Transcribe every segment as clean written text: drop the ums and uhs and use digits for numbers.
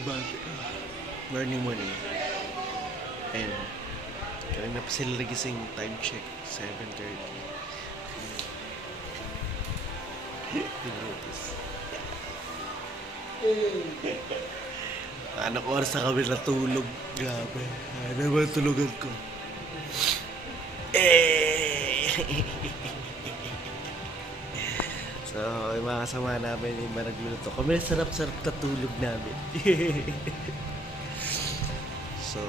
But, morning. And, kanina pa sila nagising, time check, 7:30. Dinotis. Anong oras na kami natulog? Grabe. Ano ba tulugan ko? So, yung mga kasama namin, yung mga nagluluto. Kami sarap-sarap katulog namin. So,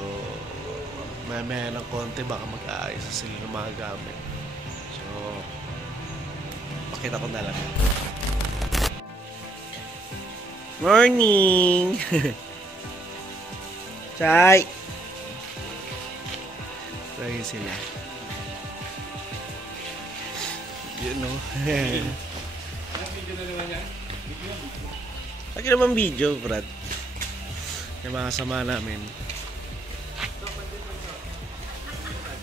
maya ng konti, baka mag-aayos sa sila ng mga gamit. So, pakita ko na lang. Morning! Chay! Lagi sila. You know. Video na naman yan? Lagi naman video, Brad. Yung mga sama namin.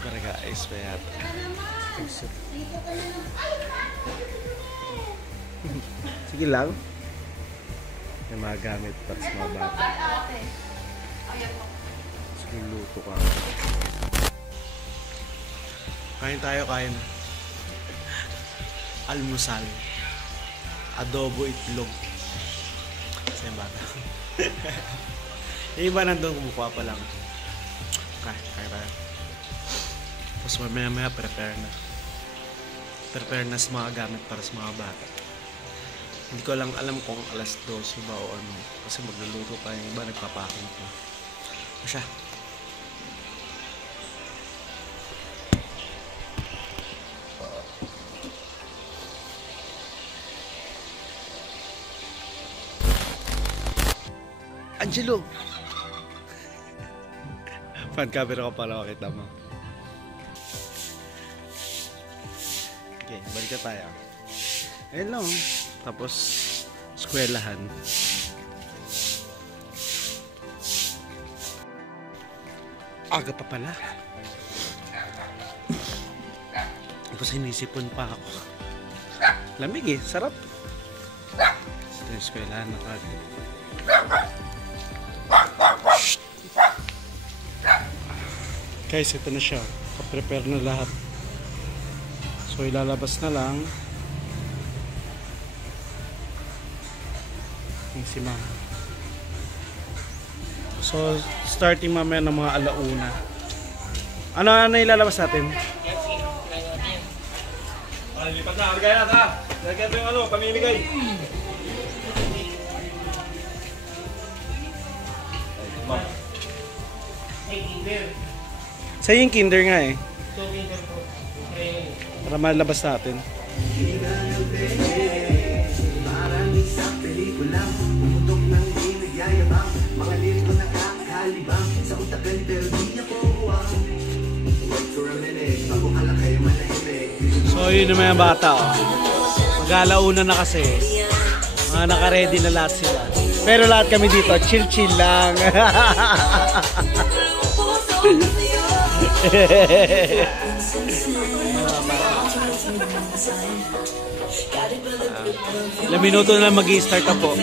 Para guys, pa yata. Sige lang. Yung mga gamit para sa mga bata. Sige, luto ka. Kain tayo, kain. Almusal. Adobo itlog. Kasi yung bata. Yung iba nandun kumukha pa lang. Kain tayo. Tapos mamaya prepare na. Prepare na sa mga gamit para sa mga bata. Hindi ko lang alam kung alas 12 ba o ano. Kasi magluluto pa yung iba, nagpapaking pa. Masya. Angelo! Fan camera ko para makita mo. Okay, balik na tayo. Ayun lang. Tapos, eskwelahan. Aga pa pala. Tapos sinisipon pa ako. Lamig eh, sarap. Ito yung eskwelahan na kagad. Guys, ito na siya. Ka-prepare na lahat. So, ilalabas na lang. Yung si ma'am. So, starting mamaya ng mga alauna. Ano ilalabas natin? Lipat na, alagay na ta. Lagyan ito yung pamimigay. Ma'am. Sa'yo yung kinder nga eh. Para malabas natin. Parang isang pelikulang umutok ng di nagyayabang. Mga liriko nakakahalibang sa utagal pero di ako uwang. Wait for a minute, bago ka lang kayo manahimik. So yun naman yung bata oh. Mag-alauna na kasi. Mga naka-ready na lahat sila. Pero lahat kami dito, chill lang. Ilang minuto na mag-i-start na po.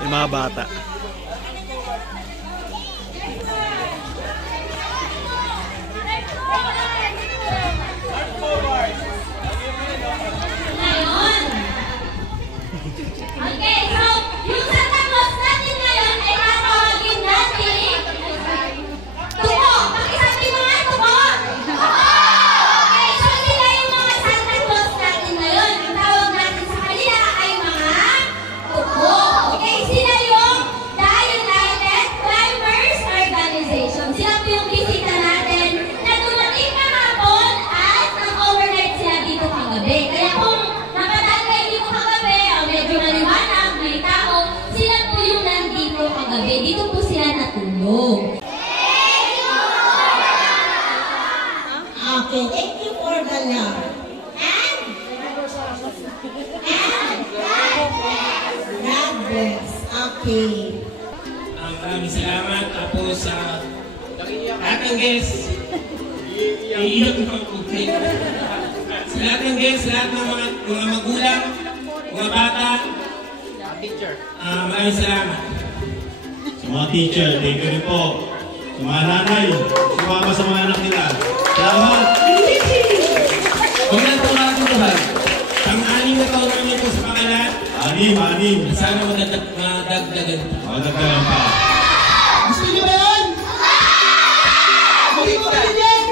Yung mga bata. Okay, so yung Santa Claus natin ngayon ay gabi, dito po sila natulog. Okay, thank you for the love. And God bless. Okay. Maraming salamat tapos sa lahat ng guests. Iiyak mo ako. Sa lahat ng guests, lahat ng mga magulang, mga bata, maraming salamat. Sa mga teacher, thank you rin po. Sa mga nanay, sumama sa mga anak nila. Salamat! Huwag lang po natin ito ba? Pang-anim na taon namin po sa pangalan. Anim. Sana madagdagan pa. Madagdagan pa. Gusto niyo ba yan? Hindi ko rin yan!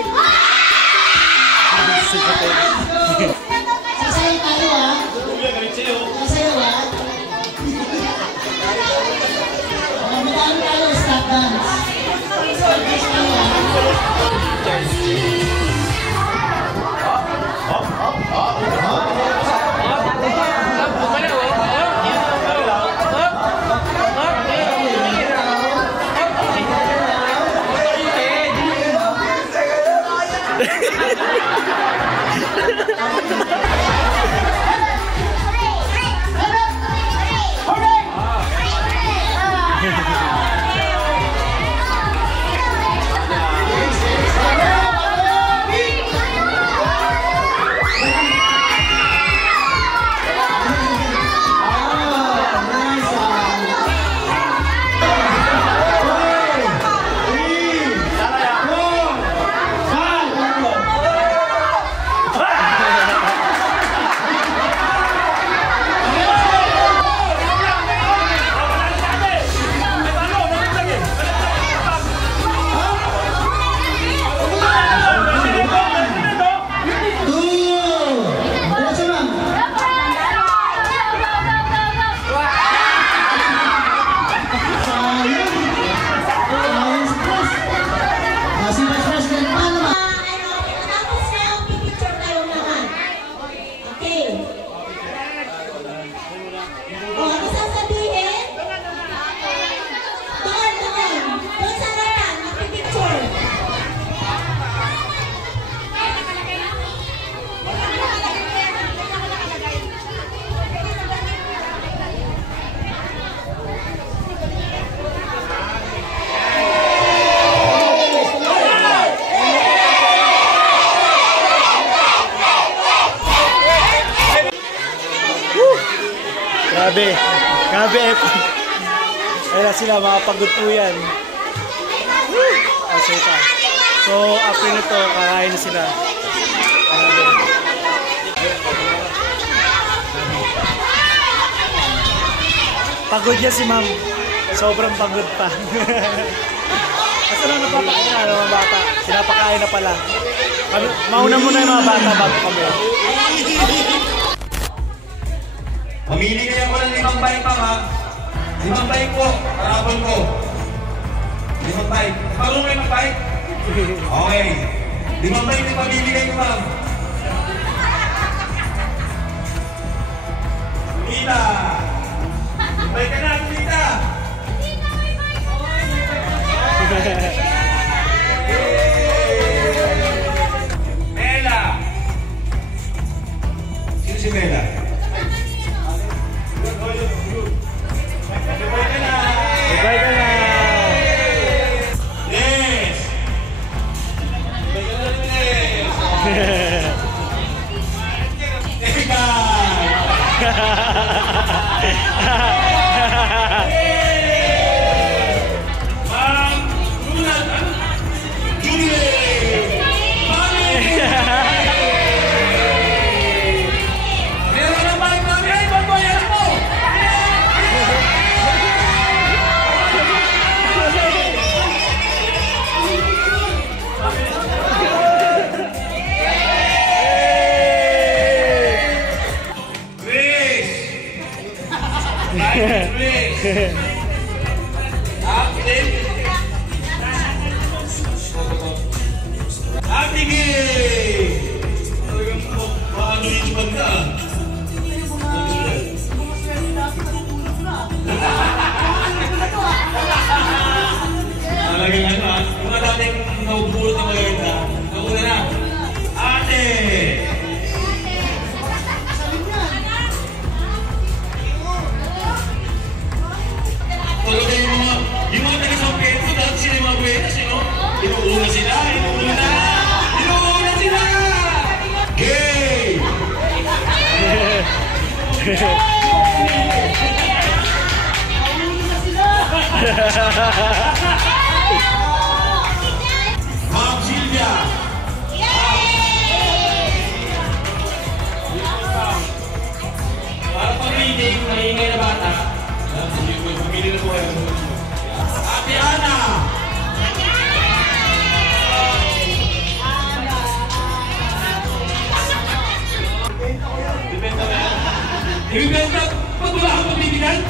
Sasayaw tayo ha? Sasayaw ha? Magdaan tayo, stop dance. Stop dance tayo ha? Grabe. Ayun sila, mga pagod po yan. So, after nito, kakain na sila. Pagod niya si ma'am. Sobrang pagod pa. Kasi lang napapakain na mga bata. Sinapakain na pala. Mauna muna yung mga bata bago kami. Mamili kayo ko ng 5 bike pa ha. 5 bike po, parabol ko. 5 bike. Parang may mag-bike? Okay. 5 bike yung pamili kayo ma'am. Kumita. Bike ka na, kumita. Mela. Sino si Mela? Bye ka na! Yes! Ma'am Silvia. Para pag-reading, maingay na bata. Pumili na po kayo. Ate Ana. Ibibenta, pag wala kang pagbibigyan?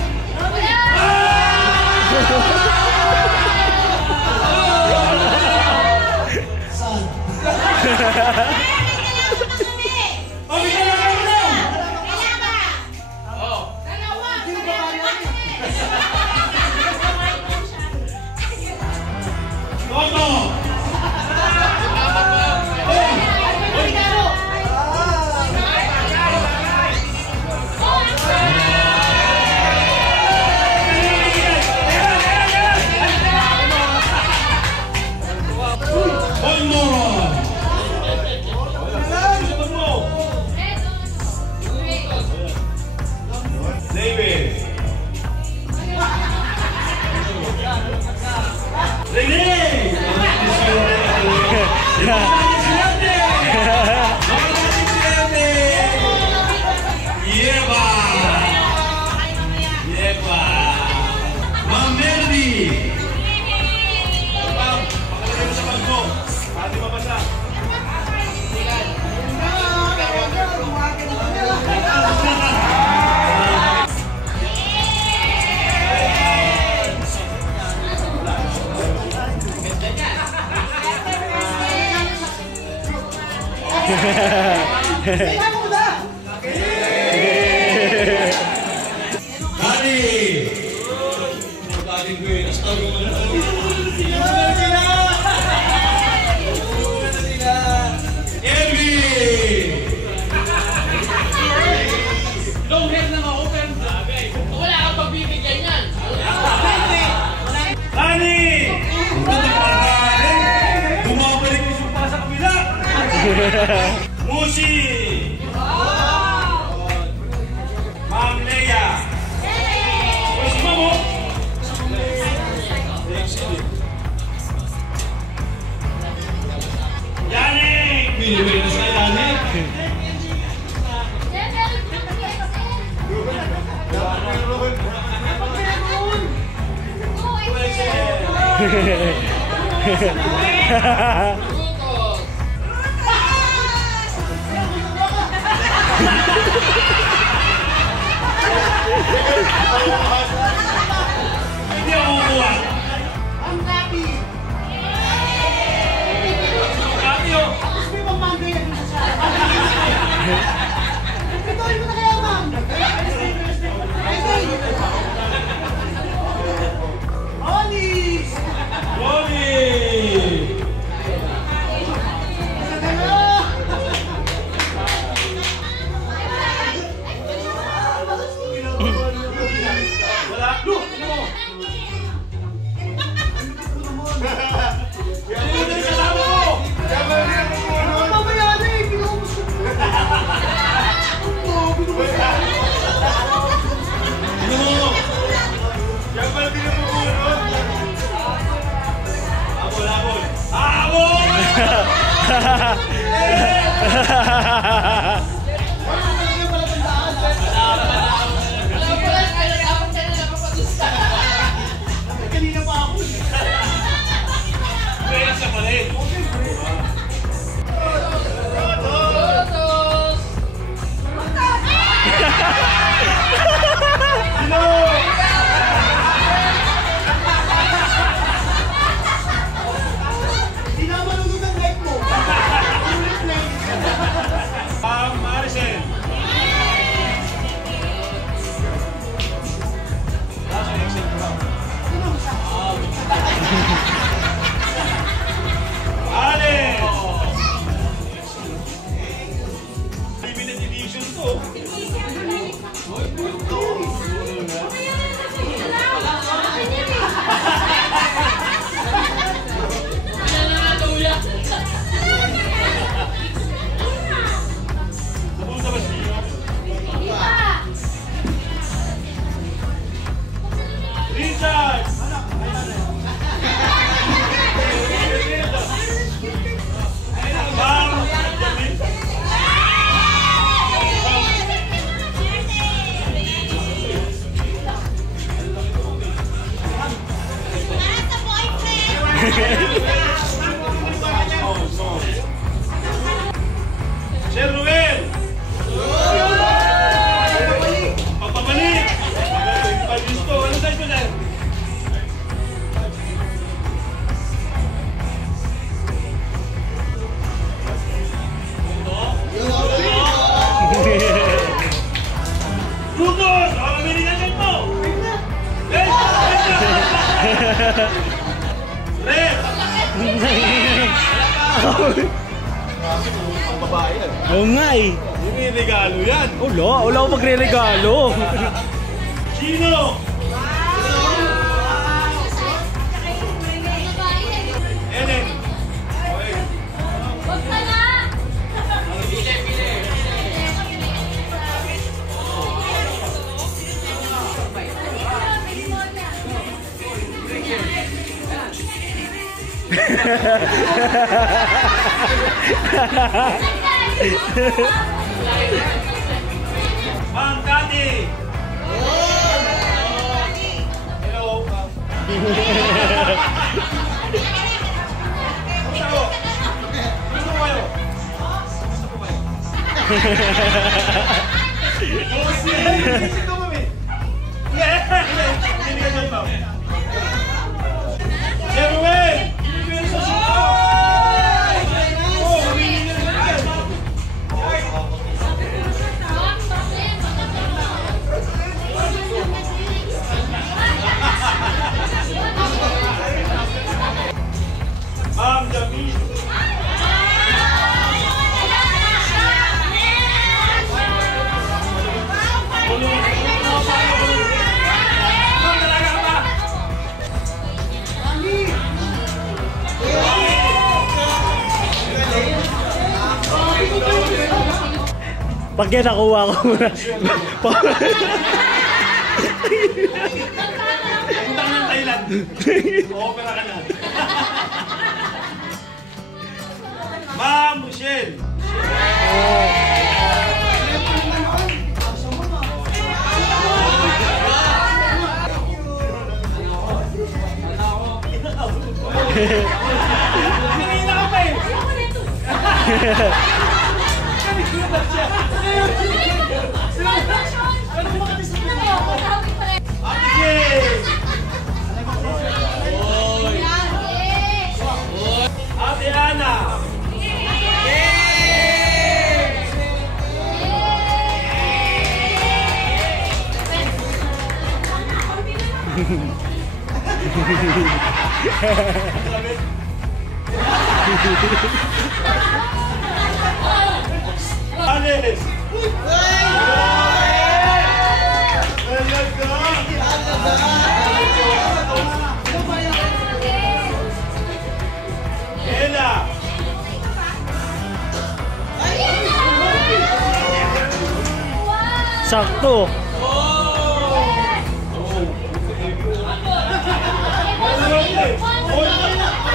Musi! Ma'am Leia! Where's Mamo? Yannick! Binibigyan na sa Yannick. Hindi ako kukuha. Ang happy! Happy oh! Gusto mo yung pamangay na dito siya? Pituloy mo na kaya, ma'am! Onis! Ronnie! Wala. Look! Ano mo? Yan yung kasama mo! Mamaya na eh! Pinuubos ko. Ano mo? Yan pala pinapulot. Habol, habol. Habol! Kanina pa ako. Kaya siya pala eh. Hindi na malulog ang light mo. Maricel. Sir Ruel! Papabalik! Pag-gusto, ano tayo ko na? Putos! Ako kamili na lang mo! Red! Oo nga eh. Hindi regalo yan! Wala akong magre-regalo. Chino! Ellen! Huwag ka na! Ma'am Cathy! Hello! Kamusta ko? Gusto ko kayo? Gusto ko kayo? Sino mo eh? Hindi ka dyan, ma'am. Sir Ruel! Hindi ka sa sito! Oh, humili na naman! Ma'am Jamil! Ma'am, talaga ka ba? Pag yan nakuha ko muna. Punta ka ng Thailand. Opera ka na. Ma'am Michelle! Kanina ka pa eh! Ate Jane! Ate Ana! Alice! Ella! Sakto.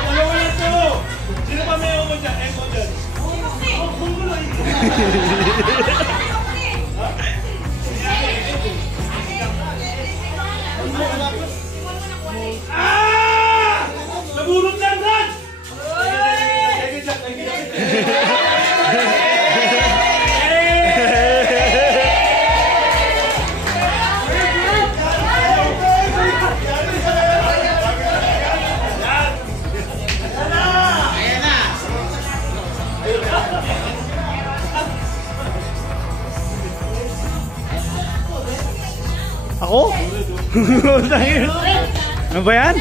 Dalawa na to! Sino pa may ako dyan? Echo dyan. Ah! Nabulot lang, Raj! Ako? Ano ba yan?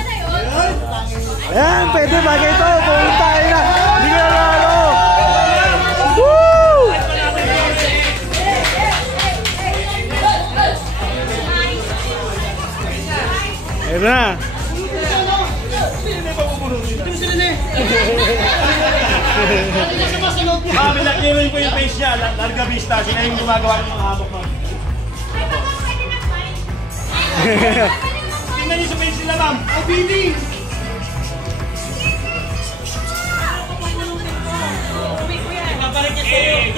Ayan, pwede bagay ito. Pumunta na. Hindi ka lalo. Woo! Ayan na. Bilakinin ko yung face niya. Larga vista. Sila yung gumagawa ng mga habok mo. Tingnan niyo sa face nila, ma'am. Oh, baby! Ipaparik niya sa'yo.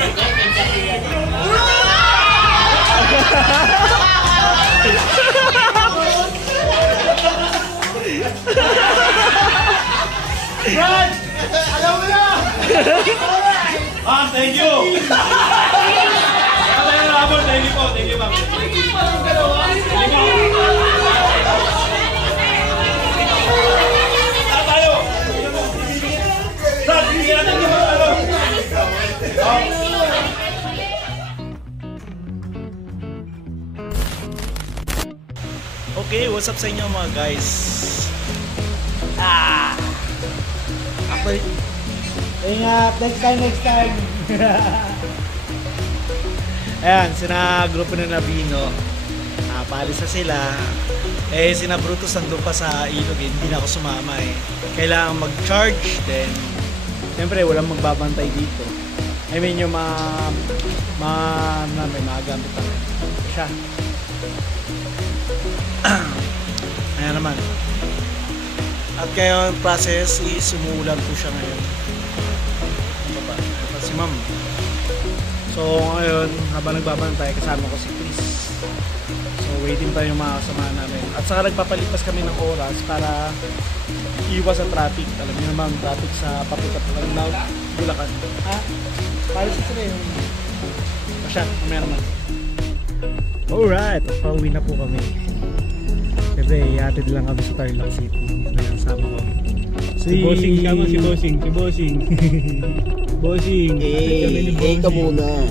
thank you! Thank you po, thank you, ma'am. Tayo! Brad, hindi natin yung mga ano. Okay, what's up sa inyo mga guys? Actually, ingat. Next time. Ayan, sina grupo na Nabino. Paalis na sila. Eh, sina Brutus nandun pa sa ilog. Hindi na ako sumama eh. Kailangan mag-charge. Then, siyempre, walang magbabantay dito. I mean, yung may magagamit pa rin. Siya. Ayan naman. At kaya yung process is umuulan po siya ngayon. Ito si ma'am. So ngayon, habang nagbabantay, kasama ko si Chris. So waiting pa yung mga kasama namin. At saka nagpapalipas kami ng oras para iwas sa traffic. Alam niyo naman, traffic sa papunta pa ng Bulacan. Ha? Para sa sila yung... Pasya, mamaya naman. Alright, pauwi na po kami. Siyempre, ihatid lang kami sa Tarlac City. Ayan, sama ko. Si Bossing, kama si Bossing. Bossing, Ka muna.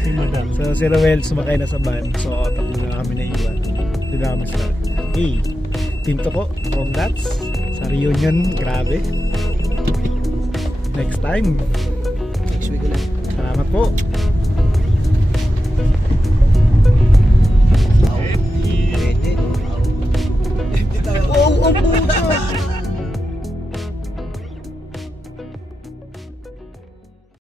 si Madam. So, si Roel sumakay na sa van. So, tatlo na kami na iwan. Hindi na kami start. Hey, team to ko. Congrats sa reunion. Grabe. Next time. Next week ulit. Salamat po.